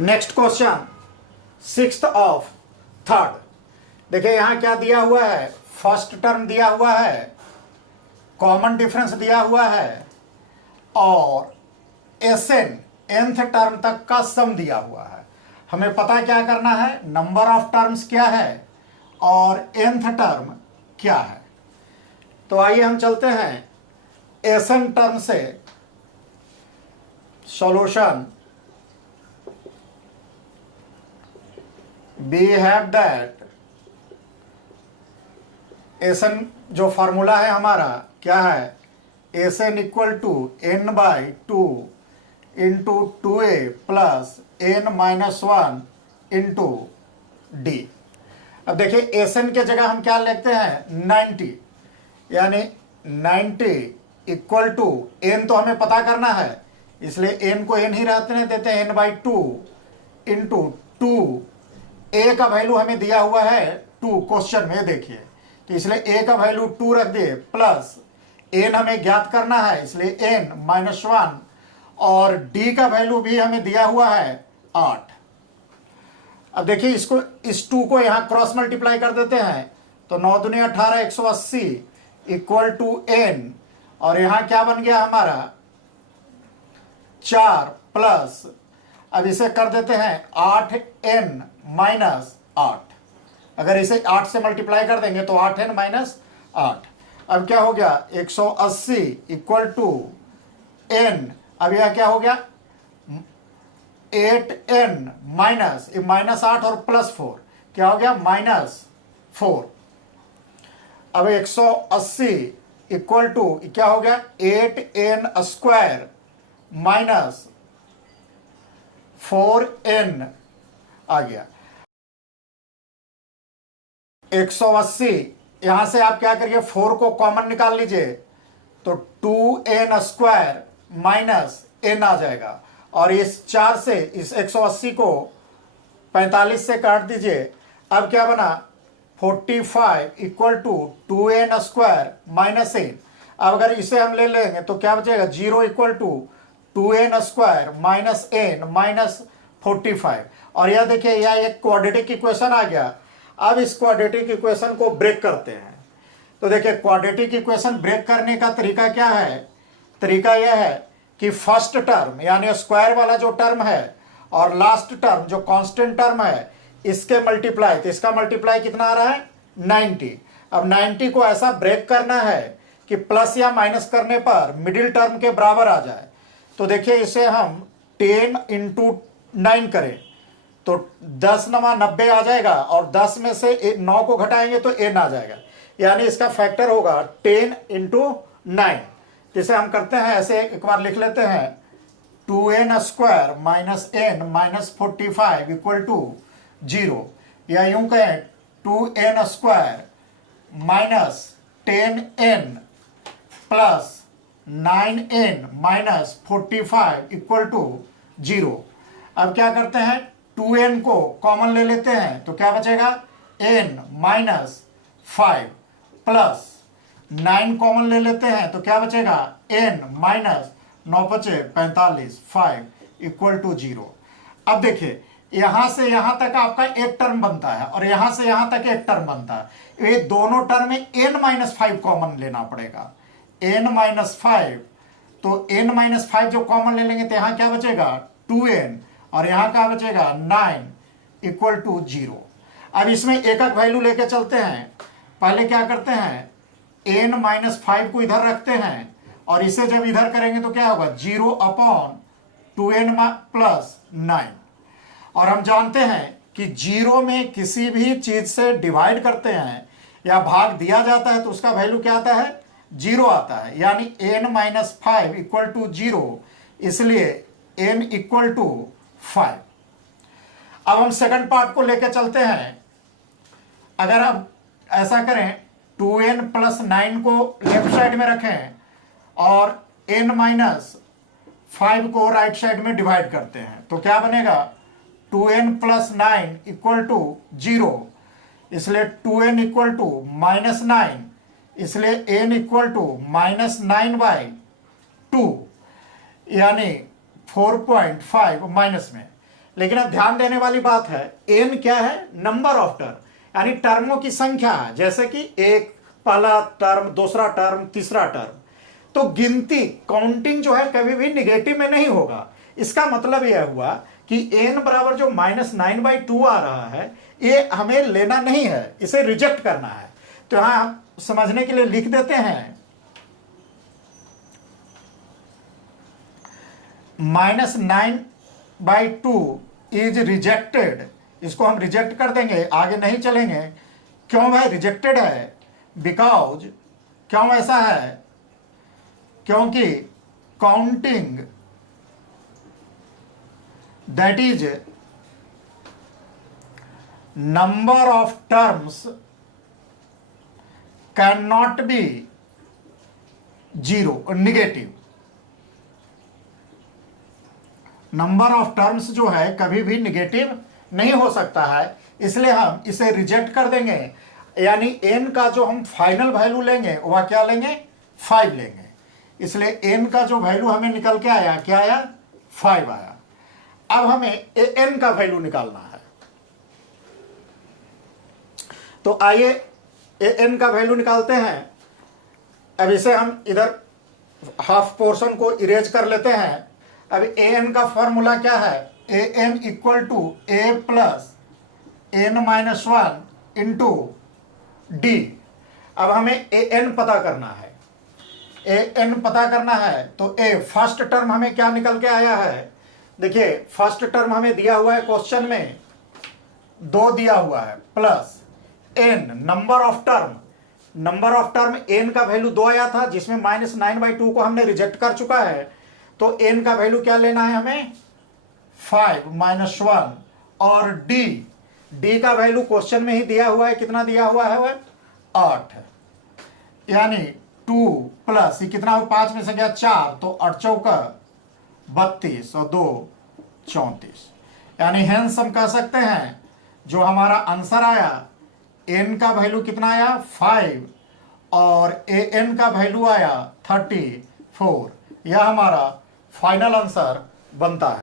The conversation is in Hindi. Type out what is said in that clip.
Next question sixth of third. देखिए यहां क्या दिया हुआ है, फर्स्ट टर्म दिया हुआ है, कॉमन डिफरेंस दिया हुआ है और एसएन nth टर्म तक का सम दिया हुआ है। हमें पता क्या करना है, नंबर ऑफ टर्म्स क्या है और nth टर्म क्या है। तो आइए हम चलते हैं एसएन टर्म से solution. We have that SN जो फॉर्मूला है हमारा क्या है, SN equal to n by 2 into 2a plus n minus 1 into D. अब देखिए एसएन के जगह हम क्या लिखते हैं 90, यानी 90 इक्वल टू n तो हमें पता करना है, इसलिए n को n ही रहने देते हैं, n बाई 2 इंटू 2 a का वैल्यू हमें दिया हुआ है 2 क्वेश्चन में, देखिए तो इसलिए a का वैल्यू 2 रख दिए प्लस n हमें ज्ञात करना है इसलिए n माइनस 1 और d का वैल्यू भी हमें दिया हुआ है 8। अब देखिए इसको इस 2 को यहां क्रॉस मल्टीप्लाई कर देते हैं तो 9 दूनी 18 180 इक्वल टू n और यहां क्या बन गया हमारा 4 प्लस, अब इसे कर देते हैं 8n माइनस 8। अगर इसे 8 से मल्टीप्लाई कर देंगे तो 8n माइनस 8। अब क्या हो गया 180 इक्वल टू n, अब यह क्या हो गया 8n माइनस माइनस 8 और प्लस 4 क्या हो गया माइनस 4। अब 180 इक्वल टू क्या हो गया 8n स्क्वायर माइनस 4n आ गया। 180 यहां से आप क्या करिए 4 को कॉमन निकाल लीजिए तो 2n स्क्वायर माइनस n आ जाएगा और इस 4 से इस 180 को 45 से काट दीजिए। अब क्या बना 45 equal to 2n square minus n। अब अगर इसे हम ले लेंगे तो क्या बचेगा 0 equal to 2n square minus n minus 45 और यह देखिए यह एक क्वाड्रेटिक इक्वेशन आ गया। अब इस क्वाड्रेटिक इक्वेशन को ब्रेक करते हैं तो देखिए क्वाड्रेटिक इक्वेशन ब्रेक करने का तरीका क्या है, तरीका यह है कि फर्स्ट टर्म यानी स्क्वायर वाला जो टर्म है और लास्ट टर्म जो कांस्टेंट टर्म है इसके मल्टीप्लाई, तो इसका मल्टीप्लाई कितना आ रहा है 90। अब 90 को ऐसा ब्रेक करना है कि प्लस या माइनस करने पर मिडिल टर्म के बराबर आ जाए। तो देखिए इसे हम 10 इंटू 9 करें तो 10 नमा 90 आ जाएगा और 10 में से 9 को घटाएंगे तो n आ जाएगा, यानी इसका फैक्टर होगा 10 इंटू 9। जिसे हम करते हैं ऐसे एक बार लिख लेते हैं 2n square minus n minus 45 equal to 0, या यूं कहें 2n square minus 10n plus 9n minus 45 equal to 0। अब क्या करते हैं 2n को कॉमन ले लेते हैं तो क्या बचेगा n माइनस 5 प्लस 9 कॉमन ले लेते हैं तो क्या बचेगा n माइनस 9 बचे 45 5 इक्वल टू 0। अब देखिए यहां से यहां तक आपका एक टर्म बनता है और यहां से यहां तक एक टर्म बनता है, ये दोनों टर्म में n माइनस 5 कॉमन लेना पड़ेगा, n माइनस 5। तो n माइनस 5 जो कॉमन ले लेंगे तो यहां क्या बचेगा 2n और यहां क्या बचेगा 9 इक्वल टू 0। अब इसमें एक एक वैल्यू लेके चलते हैं। पहले क्या करते हैं n माइनस 5 को इधर रखते हैं और इसे जब इधर करेंगे तो क्या होगा 0 अपॉन 2n प्लस 9। और हम जानते हैं कि 0 में किसी भी चीज से डिवाइड करते हैं या भाग दिया जाता है तो उसका वैल्यू क्या आता है 0 आता है, यानी n माइनस 5 इक्वल टू 0, इसलिए n इक्वल टू 5। अब हम सेकंड पार्ट को लेकर चलते हैं। अगर हम ऐसा करें 2n प्लस 9 को लेफ्ट साइड में रखें और n माइनस 5 को राइट साइड में डिवाइड करते हैं तो क्या बनेगा 2n प्लस 9 इक्वल टू 0, इसलिए 2n इक्वल टू माइनस 9, इसलिए n equal to minus 9 by 2, यानी 4.5 माइनस में लेकिन अब ध्यान देने वाली बात है, एन क्या है? नंबर ऑफ टर्म, यानी टर्मों की संख्या है। जैसे कि एक पहला टर्म, दूसरा टर्म, तीसरा टर्म। तो गिनती, काउंटिंग जो है कभी भी निगेटिव में नहीं होगा। इसका मतलब यह हुआ कि n बराबर जो -9/2 आ रहा है, ये हमें लेना नहीं है, इसे रिजेक्ट करना है। तो यहां हम समझने के लिए लिख देते हैं -9/2 इज रिजेक्टेड। इसको हम रिजेक्ट कर देंगे, आगे नहीं चलेंगे। क्यों भाई रिजेक्टेड है? बिकॉज, क्यों ऐसा है? क्योंकि counting that is number of terms can not be zero, negative. Number of terms जो है कभी भी नेगेटिव नहीं हो सकता है, इसलिए हम इसे रिजेक्ट कर देंगे। यानी n का जो हम फाइनल वैल्यू लेंगे वह क्या लेंगे? 5 लेंगे। इसलिए n का जो वैल्यू हमें निकल के आया, क्या आया? 5 आया। अब हमें n का वैल्यू निकालना है। तो आइए n का वैल्यू निकालते हैं। अब इसे हम इधर हाफ पोर्शन को इरेज कर लेते हैं। अब an का फॉर्मूला क्या है? an equal to a plus n-1 into D. अब हमें an पता करना है। an पता करना है तो a फर्स्ट टर्म हमें क्या निकल के आया है? देखिए फर्स्ट टर्म हमें दिया हुआ है क्वेश्चन में 2 दिया हुआ है, plus n number of term. Number of term n का वैल्यू 2 आया था, जिसमें -9/2 को हमने रिजेक्ट कर चुका है। तो n का वैल्यू क्या लेना है हमें? 5-1। और d का वैल्यू क्वेश्चन में ही दिया हुआ है, कितना दिया हुआ है? वह 8। यानी 2 प्लस ये कितना हो? 5 में से गया 4, तो 8 चौका 32 और 2 34। यानी हेंस हम कह सकते हैं जो हमारा आंसर आया, n का वैल्यू कितना आया? 5 और an का वैल्यू आया 34। यह हमारा फाइनल आंसर बनता है।